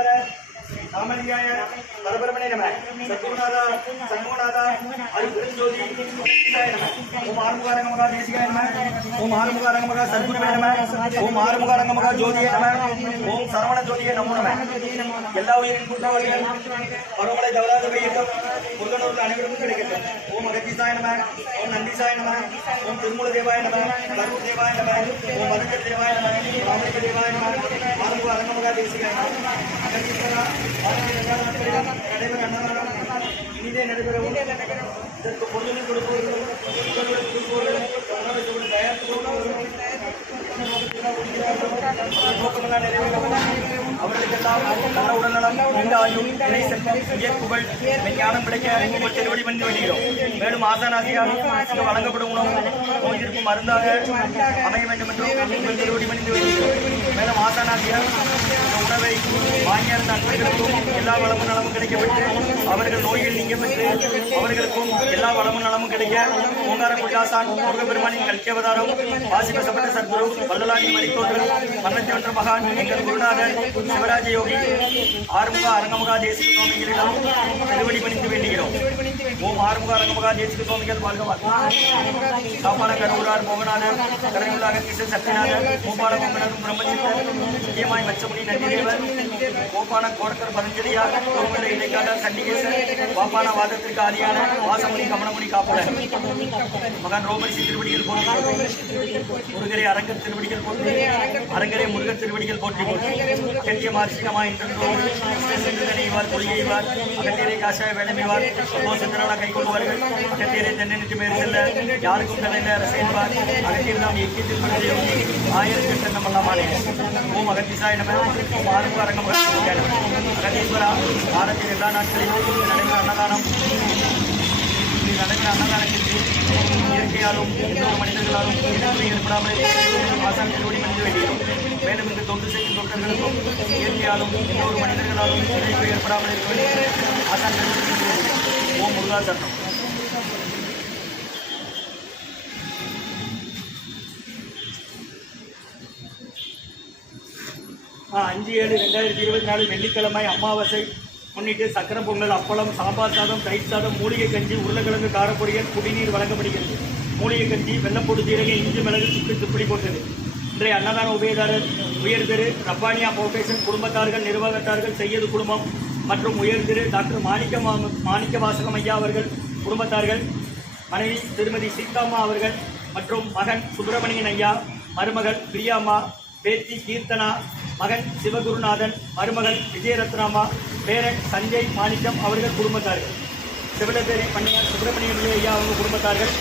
ஈஸ்வர ராமலிங்காய பரபரமனே நம சத்குருநாதா சண்முகநாதா அருட்பெருஞ்சோதி நம ஓம் ஆறுமுகாரங்கமகா தேசிகாய நம ஓம் ஆறுமுகாரங்கமகா சத்குருவே நம ஓம் ஆறுமுகாரங்கமகா ஜோதியே நம ஓம் சரவண ஜோதியே நமோ நம. எல்லா உயிரின் கூட்டாளிகள் பருவமழை தவறாத பெய்யட்டும். முருகனூர் அனைவருக்கும் கிடைக்கட்டும். ஓம் அகத்தீசாய நம ஓம் நந்தீசாய நம ஓம் திருமூல தேவாய நம கரூர் தேவாய நம ஓம் மதுக்கர் தேவாய நம ராமலிங்க தேவாய நம ஆறுமுகாரங்கமகா தேசிகாய நம அகத்தீஸ்வரா நடைபெற அன்னதானம் இனிதே நடைபெறவும் இதற்கு பொருளில் கொடுப்பவர்களும் அவர்களுக்கெல்லாம் நல்ல உடல்நலம் நீண்ட ஆயுள் இணை செல்வம் உயர் புகழ் ஞானம் கிடைக்க உங்கள் திருவடி பண்ணி வருகிறோம். மேலும் ஆசானாசியாக வழங்கப்படும் உணவு நோய் இருக்கும் மருந்தாக அமைய வேண்டும் என்றும் உங்கள் திருவடி பண்ணி வருகிறோம். மேலும் ஆசானாசியாக உணவை வாங்கிய நண்பர்களுக்கும் எல்லா வளமும் நலமும் கிடைக்கப்பட்டு அவர்கள் நோய்கள் நீங்க பெற்று அவர்களுக்கும் எல்லா வளமும் நலமும் கிடைக்க ஓங்கார குடியாசான் முருகப்பெருமானின் கல்கியவதாரம் வாசிப்பசப்பட்ட சத்குரு வள்ளலாகி மணித்தோன்றல் மன்னத்தி ஒன்ற மகான் எங்கள் குருநாதர் சிவராஜ யோகி ஆறுமுக அரங்கமுகா தேசிக சுவாமிகளிடம் திருவடி பணிந்து வேண்டுகிறோம். ஓம் ஆறுமுக அரங்கமுகா தேசிக சுவாமிகள் வாழ்க காப்பாள கருவூரார் மோகநாதர் கரையுள்ளாக கிருஷ்ண சக்திநாதர் மூப்பாள மங்கனரும் பிரம்மசித்தர் முக்கியமாய் மச்சமுனி நந்திதேவர் கோப்பான கோடக்கர் பதஞ்சலியார் கோமல இடைக்காடர் சண்டிகேசர் வாப்பான வாதத்திற்கு ஆதியான வாசமுனி கமலமுனி காப்புடன் மகன் ரோமரிசி திருவடிகள் போற்றி முருகரே அரங்கர் திருவடிகள் போற்றி அரங்கரே முருகர் திருவடிகள் போற்றி போற்றி கெட்டிய மார்ஷிகமா என்றுவார் கொள்கைவார் அகத்தீரை காசாய வேலைமைவார் அப்போ சிந்தனால கை கொள்வார்கள் கெட்டீரை தென்னெனிட்டு மேல் செல்ல யாருக்கும் தலையில ரசைவார் அகத்தீர் நாம் எக்கியத்தில் படுத்தி ஆயிரத்தி எட்டு நம்மளாமானே ஓம் அகத்தீசாய நம ஓம் ஆறுமுக அரங்கம் அகத்தீஸ்வரா வாரத்தில் எல்லா நாட்களிலும் நடைபெற அன்னதானம் அன்னதானத்திற்கு இயற்கையாலும் இன்னொரு மனிதர்களாலும் எதிர்ப்பு ஏற்படாமல் ஆசான் திருவடி மனித வேண்டியோம். மேலும் இங்கு தொண்டு செய்யும் தொண்டர்களுக்கும் இயற்கையாலும் இன்னொரு மனிதர்களாலும் இணைப்பு ஏற்படாமல் இருக்க வேண்டும். ஆசான் திருவடி ஓம் முருகா சரணம். 5/7/2024 வெள்ளிக்கிழமை அமாவாசை முன்னிட்டு சக்கரை பொங்கல், அப்பளம், சாம்பார் சாதம், தயிர் சாதம், மூலிகை கஞ்சி, உருளைக்கிழங்கு காரப்பொடியல், குடிநீர் வழங்கப்படுகிறது. மூலிகை கஞ்சி வெள்ளப்பொடி சீரக இஞ்சி மிளகு சுக்கு துப்படி போட்டது. இன்றைய அன்னதான உபயதாரர் உயர் திரு ரப்பானியா ஃபவுண்டேஷன் குடும்பத்தார்கள், நிர்வாகத்தார்கள், செய்யது குடும்பம் மற்றும் உயர் திரு டாக்டர் மாணிக்க வாசகம் ஐயா அவர்கள் குடும்பத்தார்கள், மனைவி திருமதி சீதாம்மா அவர்கள் மற்றும் மகன் சுப்பிரமணியன் ஐயா, மருமகள் பிரியாம்மா, பேத்தி கீர்த்தனா, மகன் சிவகுருநாதன், மருமகள் விஜயரத்னாமா, பேரன் சஞ்சய் மாணிக்கம் அவர்கள் குடும்பத்தார்கள், சிவலப்பேரி பண்ணையார் சுப்பிரமணியன் ஐயா அவங்க குடும்பத்தார்கள்,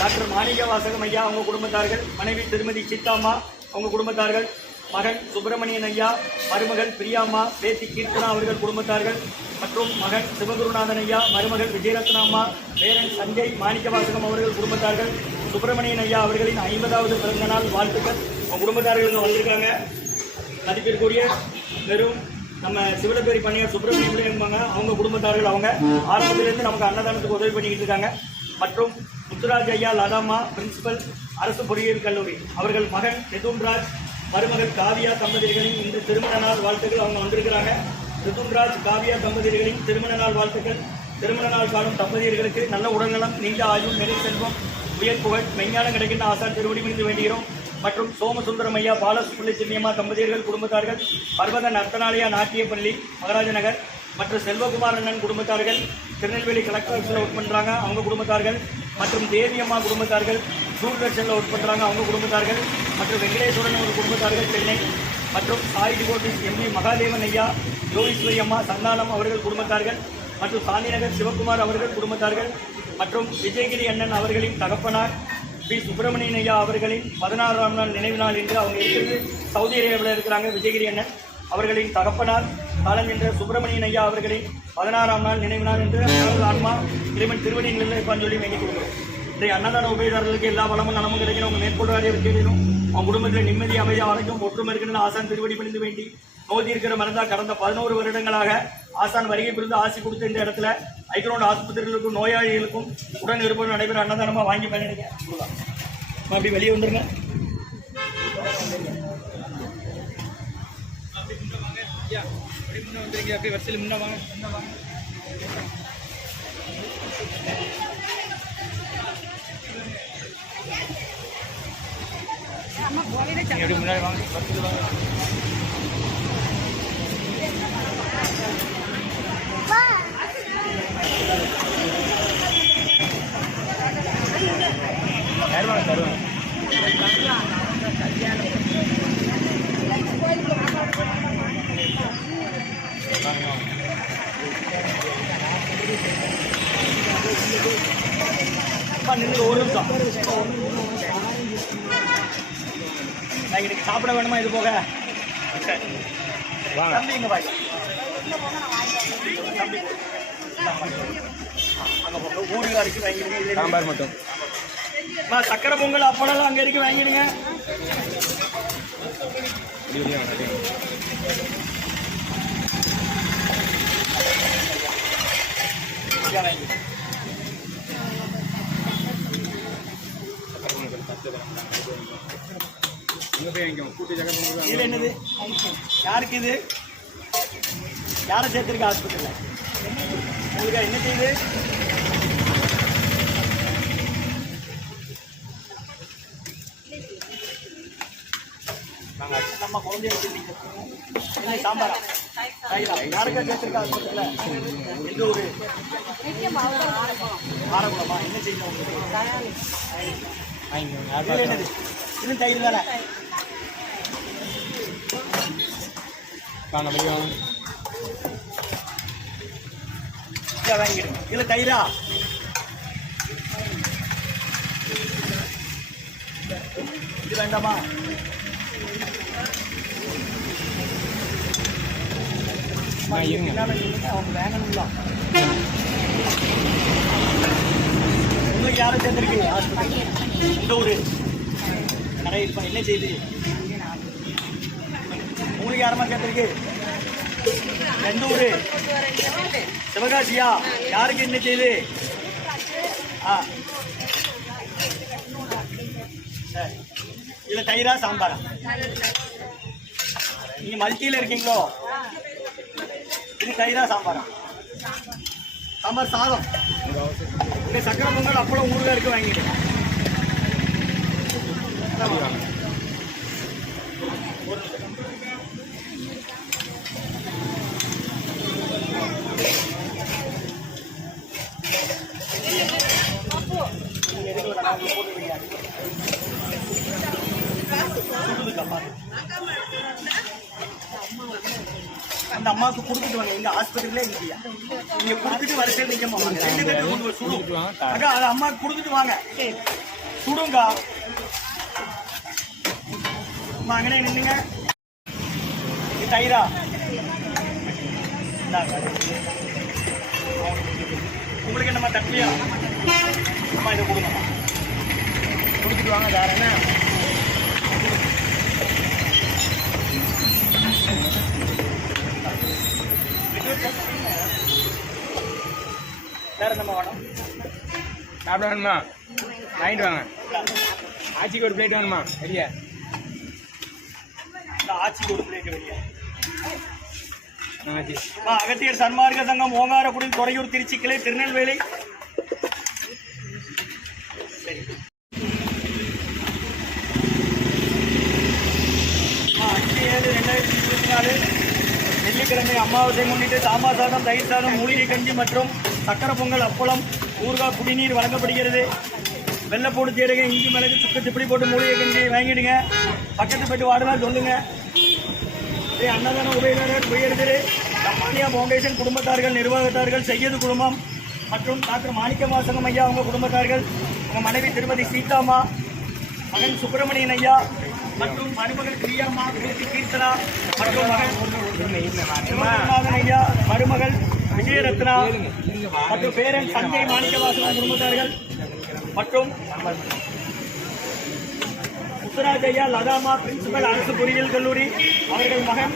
டாக்டர் மாணிக்க வாசகம் ஐயா அவங்க குடும்பத்தார்கள், மனைவி திருமதி சீதாம்மா அவங்க குடும்பத்தார்கள், மகன் சுப்பிரமணியன் ஐயா, மருமகள் பிரியாம்மா, பேத்தி கீர்த்தனா அவர்கள் குடும்பத்தார்கள் மற்றும் மகன் சிவகுருநாதன் ஐயா, மருமகள் விஜயரத்னாமா, பேரன் சஞ்சய் மாணிக்க வாசகம் அவர்கள் குடும்பத்தார்கள், சுப்பிரமணியன் ஐயா அவர்களின் 50வது பிறந்த நாள் வாழ்த்துக்கள் அவங்க குடும்பத்தார்கள் வந்திருக்காங்க. மதிப்பிற்குரிய வெறும் நம்ம சிவலப்பேரி பண்ணையார் சுப்பிரமணியம் என்பாங்க அவங்க குடும்பத்தார்கள். அவங்க ஆரம்பத்திலிருந்து நமக்கு அன்னதானத்துக்கு உதவி பண்ணிக்கிட்டு இருக்காங்க. மற்றும் முத்துராஜ் ஐயா, லதாமா பிரின்சிபல் அரசு பொறியியல் கல்லூரி அவர்கள் மகன் நிதுன்ராஜ், மருமகள் காவியா தம்பதியர்களின் இன்று திருமண நாள் வாழ்த்துக்கள் அவங்க வந்திருக்கிறாங்க. நிதுன்ராஜ் காவியா தம்பதியர்களின் திருமண நாள் வாழ்த்துக்கள். திருமண நாள் காணும் தம்பதியர்களுக்கு நல்ல உடல்நலம், நீண்ட ஆயுள், நிறை செல்வம், உயர் புகழ், மெஞ்ஞானம் கிடைக்கின்ற ஆசான் திருவடி மீது வேண்டுகிறோம். மற்றும் சோமசுந்தரம் ஐயா, பாலசுப்பிள்ளை சின்னியம்மா தம்பதியர்கள் குடும்பத்தார்கள், பர்வத நர்த்தனாலயா நாட்டியப்பள்ளி மகாராஜ நகர் மற்றும் செல்வகுமார் அண்ணன் குடும்பத்தார்கள், திருநெல்வேலி கலெக்டர் ஆஃபீஸில் ஒர்க் பண்ணுறாங்க அவங்க குடும்பத்தார்கள், மற்றும் தேவியம்மா குடும்பத்தார்கள், தூர்தர்ஷனில் ஒர்க் பண்ணுறாங்க அவங்க குடும்பத்தார்கள், மற்றும் வெங்கடேஸ்வரன் ஒரு குடும்பத்தார்கள் சென்னை, மற்றும் சாய் டிவோட்டிஸ் எம்ஏ மகாதேவன் ஐயா, ஜோகீஸ்வரி அம்மா சந்தானம் அவர்கள் குடும்பத்தார்கள், மற்றும் சாந்திநகர் சிவகுமார் அவர்கள் குடும்பத்தார்கள், மற்றும் விஜயகிரி அண்ணன் அவர்களின் தகப்பனார் பி சுப்பிரமணியன் ஐயா அவர்களின் 16ஆம் நாள் நினைவு நாள் என்று அவங்க இருக்கிறது சவுதி அரேபியாவில் இருக்கிறாங்க. விஜயகிரி அண்ணன் அவர்களின் தகப்பனார் காலம் என்ற சுப்பிரமணியன் ஐயா அவர்களின் 16ஆம் நாள் நினைவு நாள் என்று ஆன்மா இறைவன் திருவடி நிலைப்பான்னு சொல்லி வேண்டிக் கொடுக்கிறோம். இன்றைய அன்னதான உபயதாரர்களுக்கு எல்லா வளமும் நலமும் கிடைக்கணும். அவங்க மேற்கொள்வாரே கேட்கணும். அவங்க குடும்பத்தில் நிம்மதி அமைதி வரைக்கும் ஒற்றுமை இருக்கணும்னு ஆசான் திருவடி பணிந்து வேண்டி நோதி இருக்கிற மருந்தா கடந்த 11 வருடங்களாக ஆசான் வருகை புரிந்து ஆசி கொடுத்த இந்த இடத்துல ஐக்ரௌண்ட் ஆஸ்பத்திரிகளுக்கும் நோயாளிகளுக்கும் உடன் இருப்பது நடைபெற அன்னதானமாக வாங்கி பயணிங்க. அப்படி வெளியே வந்துருங்க. அப்படி முன்னே வந்துருங்க, அப்படியே வரிசையில் முன்னே வாங்க. எப்படி முன்னாடி வாங்க, வரிசையில் வாங்க. தருவாங்க. நின்று ஒரு நிமிஷம். நான் இன்னைக்கு சாப்பிட வேணுமா? இது போக தம்பி இங்க பாய், அங்கே போக ஊருகா இருக்கு, வாங்கிடுங்க. சாம்பார் மட்டும். சக்கரை பொங்கல் அப்பளம் அங்கே இருக்கு, வாங்கிடுங்க. இது என்னது? யாருக்கு இது? யாரை சேர்த்திருக்க ஹாஸ்பிட்டல்ல? உங்களுக்கு என்ன செய்யுது? நம்ம குழந்தைய சாம்பாரா யாருக்கா சேர்த்திருக்க ஹாஸ்பிட்டல்ல? எந்த ஒரு ஆரம்பமா என்ன செய்யணும் உங்களுக்கு? என்னது? இன்னும் தயிர் தானே? வாங்கிடுங்க. இல்ல தயிரா? இது வேண்டாமா? அவங்க வேணுங்களா? உங்களுக்கு யாரும் சேர்ந்துருக்கு ஹாஸ்பிட்டல்? இந்த ஊரு கடை இப்போ என்ன செய்யுது? உங்களுக்கு யாரமா சேர்ந்துருக்கு? எந்த ஊரு? சிவகாசியா? யாருக்கு என்ன செய்யுது? இல்ல தயிரா சாம்பாரா? நீங்க மல்டியில இருக்கீங்களோ? இது தயிரா சாம்பாரா? சாம்பார் சாதம். இந்த சக்கரை பொங்கல் அப்பளம் ஊருகா இருக்கு, வாங்கிட்டு அந்த அம்மாவுக்கு கொடுத்துட்டு வாங்க. எங்க ஹாஸ்பிட்டல்ல இல்லையா? நீங்க கொடுத்துட்டு வரிசையில் நிக்க போவாங்க. 2 பேருக்கு சுடும். அக்கா அது அம்மாவுக்கு கொடுத்துட்டு வாங்க. சுடுங்க. அங்கே நின்னுங்க. இது தயிரா? உங்களுக்கு என்னம்மா தட்டியா? அம்மா இதை கொடுங்கம்மா, கொடுத்துட்டு வாங்க. வேற என்ன? வேற என்னம்மா வேணும்? சாப்பிட வேணுமா? வாங்கிட்டு வாங்க. ஆச்சிக்கு ஒரு பிளேட் வேணுமா? வெளியே ஆச்சிக்கு ஒரு பிளேட் வெளியே. அகத்தியர் சன்மார்க்க சங்கம், ஓங்காரக்குடி, துறையூர், திருச்சி கிளை, திருநெல்வேலி. சரி, 5/7/2024 வெள்ளிக்கிழமை அமாவாசை முன்னிட்டு சாம்பார் சாதம், தயிர் சாதம், மூலிகை கஞ்சி மற்றும் சக்கரை பொங்கல், அப்பளம், ஊறுகாய், குடிநீர் வழங்கப்படுகிறது. வெள்ளைப்பூடு, சீரகம், இஞ்சி, மிளகு, சுக்கு சிப்பிடி போட்டு மூலிகை கஞ்சி வாங்கிடுங்க. பக்கத்து போய்ட்டு வாடலாம் சொல்லுங்க. அன்னதான உபயோகர் உயர்திரு ரமானியா ஃபவுண்டேஷன் குடும்பத்தார்கள், நிர்வாகத்தார்கள், செய்யது குடும்பம் மற்றும் டாக்டர் மாணிக்க வாசகம் ஐயா அவங்க குடும்பத்தார்கள், உங்கள் மனைவி திருமதி சீதாமா, மகன் சுப்பிரமணியன் ஐயா மற்றும் மருமகள் பிரியாமா, பேத்தி கீர்த்தனா மற்றும் மகன் ஐயா, மருமகள் விஜயரத்னா மற்றும் பேரன் சஞ்சய் மாணிக்க வாசகம் குடும்பத்தார்கள் மற்றும் முத்துராஜ் ஐயா, லதாமா பிரின்சிபல் அரசு பொறியியல் கல்லூரி அவர்கள் மகன்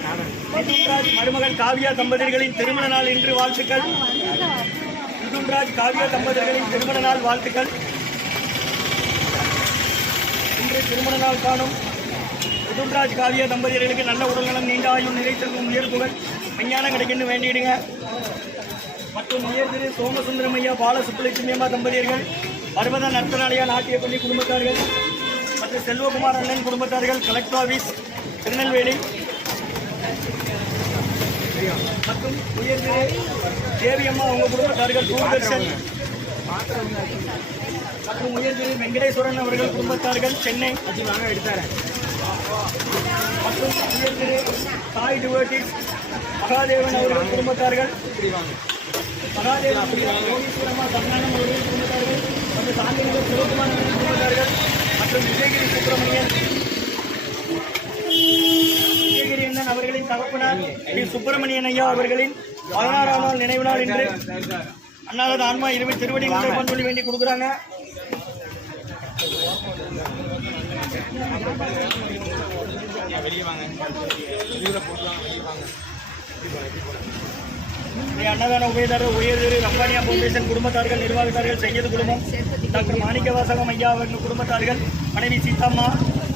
மிதுன்ராஜ், மருமகள் காவியா தம்பதிகளின் திருமண நாள் இன்று. வாழ்த்துக்கள். மிதுன்ராஜ், காவியா தம்பதிகளின் திருமண நாள் வாழ்த்துக்கள். இன்று திருமண நாள் காணும் மிதுன்ராஜ் காவியா தம்பதியர்களுக்கு நல்ல உடல்நலம், நீண்ட ஆயுள், நிறைத்திருக்கும் உயர் புகழ், விஞ்ஞானம் கிடைக்குன்னு வேண்டிடுங்க. மற்றும் உயர் திரு சோமசுந்தரம் ஐயா பாலசுப்புலட்சுமி அம்மா தம்பதியர்கள், பர்வத நர்த்தனாலயா நாட்டியப்பள்ளி குடும்பத்தார்கள் மற்றும் செல்வகுமார் அண்ணன் குடும்பத்தார்கள், கலெக்டர் ஆபீஸ் திருநெல்வேலி மற்றும் உயர் திரு தேவி அம்மா அவங்க குடும்பத்தார்கள் தூர்தர்ஷன் மற்றும் உயர் திரு வெங்கடேஸ்வரன் அவர்கள் குடும்பத்தார்கள் சென்னை மற்றும் உயர் திரு சாய் டிவோட்டிஸ் மகாதேவன் அவர்கள் குடும்பத்தார்கள், மகாதேவன் யோகீஸ்வரம்மா கர்நாடகம் அவர்கள் குடும்பத்தார்கள் மற்றும் சாந்திநகர் சிவகுமார் அவர்கள் குடும்பத்தார்கள் மற்றும் விஜயகிரி சுப்பிரமணியன் விஜயகிரி அண்ணன் அவர்களின் தகப்பனார் ஸ்ரீ சுப்பிரமணியன் ஐயா அவர்களின் 16ஆம் நாள் நினைவு நாள் என்று அண்ணாவது ஆன்மா இருமை திருவடி சொல்லி வேண்டி கொடுக்குறாங்க. அன்னதான உபயதாரர் உயர்திரு ரம்பானியா பவுண்டேஷன் குடும்பத்தார்கள், நிர்வாகத்தார்கள், செய்யது குடும்பம், டாக்டர் மாணிக்கவாசகம் ஐயா அவர்கள் குடும்பத்தார்கள், மனைவி சீதாம்மா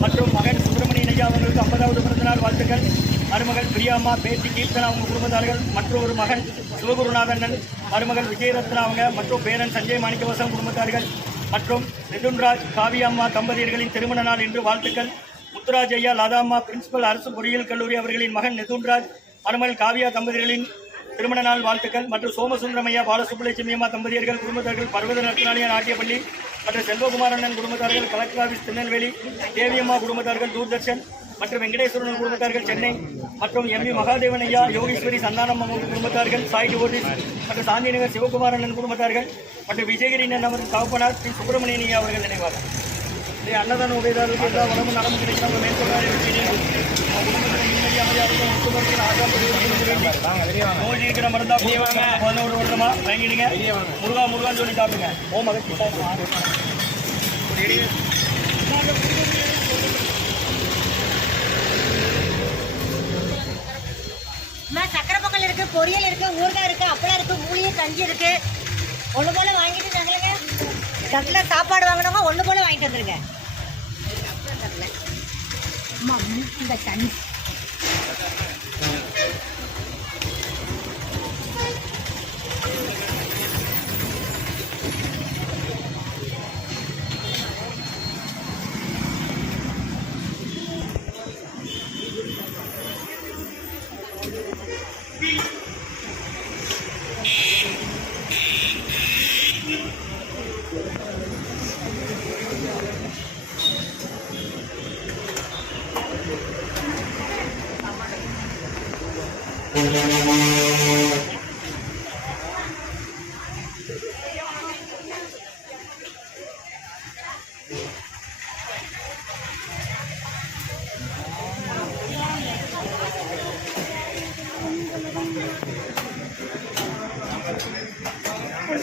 மற்றும் மகன் சுப்பிரமணியன் ஐயா அவர்களுக்கு 50வது பிறந்தநாள் வாழ்த்துக்கள். மருமகள் பிரியாம்மா, பேத்தி கீர்த்தனா அவங்க குடும்பத்தார்கள், மற்றொரு மகன் சிவகுருநாதன், மருமகள் விஜயரத்னா அவங்க மற்றும் பேரன் சஞ்சய் மாணிக்கவாசகம் குடும்பத்தார்கள் மற்றும் மிதுன்ராஜ் காவியம்மா தம்பதியர்களின் திருமண நாள் இன்று வாழ்த்துக்கள். முத்துராஜ் ஐயா லாதாம்மா பிரின்சிபல் அரசு பொறியியல் கல்லூரி அவர்களின் மகன் மிதுன்ராஜ், மருமகள் காவியா தம்பதியர்களின் திருமண நாள் வாழ்த்துக்கள் மற்றும் சோமசுந்தரம் ஐயா பாலசுப்புலட்சுமி அம்மா தம்பதியர்கள் குடும்பத்தார்கள், பர்வத நர்த்தனாலயா நாட்டியப்பள்ளி மற்றும் செல்வகுமாரண்ணன் குடும்பத்தார்கள், கலெக்டர் ஆபீஸ் திருநெல்வேலி, தேவியம்மா குடும்பத்தார்கள் தூர்தர்ஷன் மற்றும் வெங்கடேஸ்வரன் குடும்பத்தார்கள் சென்னை மற்றும் எம்பி மகாதேவன் ஐயா யோகீஸ்வரி சந்தானம் அவங்க குடும்பத்தார்கள், சாய் டிவோட்டிஸ் மற்றும் சாந்திநகர் சிவகுமாரண்ணன் குடும்பத்தார்கள் மற்றும் விஜயகிரின் அவர்கள் தகப்பனார் ஸ்ரீ சுப்பிரமணியன் ஐயா அவர்கள் நினைவார்கள். அன்னதான உபயதாரர்களுக்கு எல்லா வளமும் நலமும் கிடைக்காம மேற்கொள்ளாத நோய் இருக்கிற மருந்தா 11 வருடமா வாங்கிடுங்க. முருகா முருகான்னு சொல்லி சாப்பிடுங்க. ஓம் மகத்தி சக்கரை பொங்கல் இருக்கு, பொரியல் இருக்கு, ஊறுகாய் இருக்கு, அப்பளம் இருக்கு, மூலிகை கஞ்சி இருக்கு. ஒண்ணு போல வாங்கிட்டு நாங்களுங்க தட்டுல சாப்பாடு வாங்கினவங்க ஒண்ணு போல வாங்கிட்டு வந்துருங்க. இந்த தண்ணி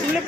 உள்ள